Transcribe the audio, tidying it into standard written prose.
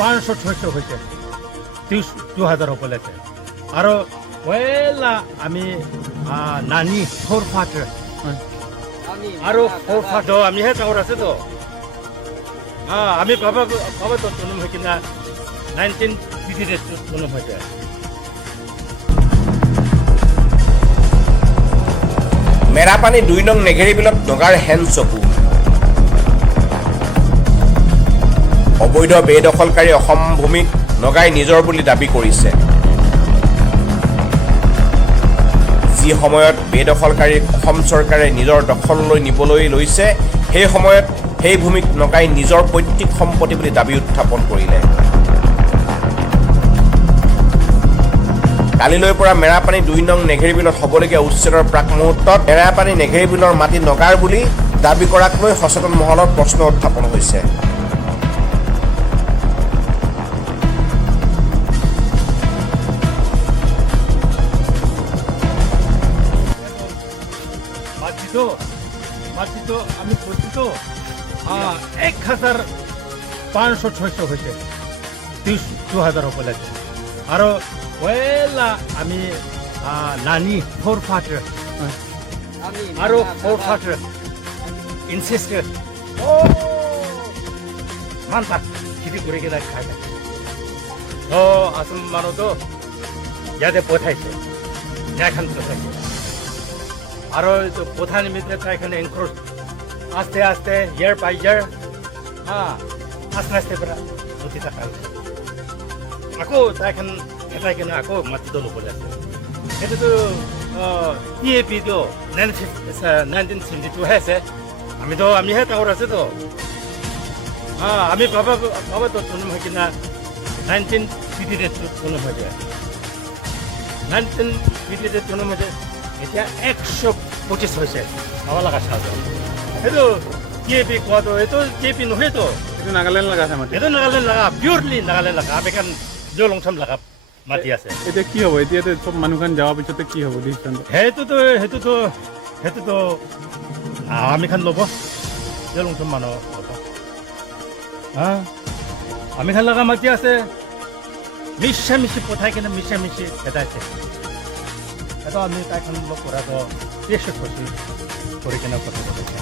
500-600 হৈছে 2000 হ'বলৈকে আৰু পয়লা আমি নানি ফ'ৰফাদাৰ আৰু ফ'ৰফাদাৰ আমিহে গাঁৱত আছে তো আমি বাবা তো জন্ম হৈ কিনা 1950 জন্ম হৈ যায় মেৰাপানী 2 নং নেঘেৰী বিলত নগাৰ হেন চকু অবৈধ বেদখলকাৰী অসম ভূমিক নগাই নিজৰ বুলি দাবী কৰিছে যি সময়ত বেদখলকাৰী অসম চৰকাৰে নিজৰ দখললৈ নিবলৈ লৈছে সেই সময়ত সেই ভূমিক নগাই নিজৰ পৈতৃক সম্পত্তি বুলি দাবী উত্থাপন কৰিলে কালিলৈ পৰা মেৰাপানী 2 নং নেঘেৰী বিলত হ'বলগীয়া উচ্ছেদৰ প্ৰাক মুহূৰ্তত মেৰাপানী নেঘেৰী বিলৰ মাটি নগাৰ বুলি দাবী কৰাক লৈ সচেতন মহলত প্ৰশ্ন উত্থাপন হৈছে মাটিটো আমি পঁচিতো 1500-600 হৈছে 2000 হ'বলৈকে আৰু পয়লা আমি নানি ফ'ৰফাদাৰ আৰু ফ'ৰফাদাৰ ইনচেষ্টাৰ মান তাক খেতি কৰি কিনে খাই থাকে আচল মানুহটো ইয়াতে পঠাইছে ন্যায়খন পঠাইছে আৰু পথা নিমিত্তে তাইখানে এনক্ৰোচ আস্তে আস্তে ইয়াৰ বাই ইয়াৰ আস্তে আস্তে পৰা নদী থকা হৈছে আকৌ তাইখন এটাই কিনে আকৌ মাটিটো ল'বলৈ আছে সেইটোতো PAPটো 1972হে আছে আমিহে গাঁৱত আছে তো আমি বাবাতো জন্ম হৈ কিনা 1950 জন্ম হৈ যায় 1950 জন্ম হৈ যায় এতিয়া 125 হৈছে পাব লগা চাউল সেইটো PAP কোৱাটো এইটো PAP নহয়তো এইটো নাগালেণ্ড লগা আছে মাটি এইটো নাগালেণ্ড লগা পিয়ৰলি নাগালেণ্ড লগা আমি এখন জলংচম লগা মাটি আছে এতিয়া কি হ'ব এতিয়াতো চব মানুহখন যোৱাৰ পিছতে কি হ'ব ডিচিশ্যনটো সেইটোতো আমি খান ল'ব জলংচম মানুহ ল'ব আমি খান লগা মাটি আছে মিছামিছি পঠাই কিনে মিছামিছি খেদাইছে সেইটো আমি তাইখন লগ কৰাটো চেষ্টা কৰিছোঁ কৰি কিনে কথা পাতিছে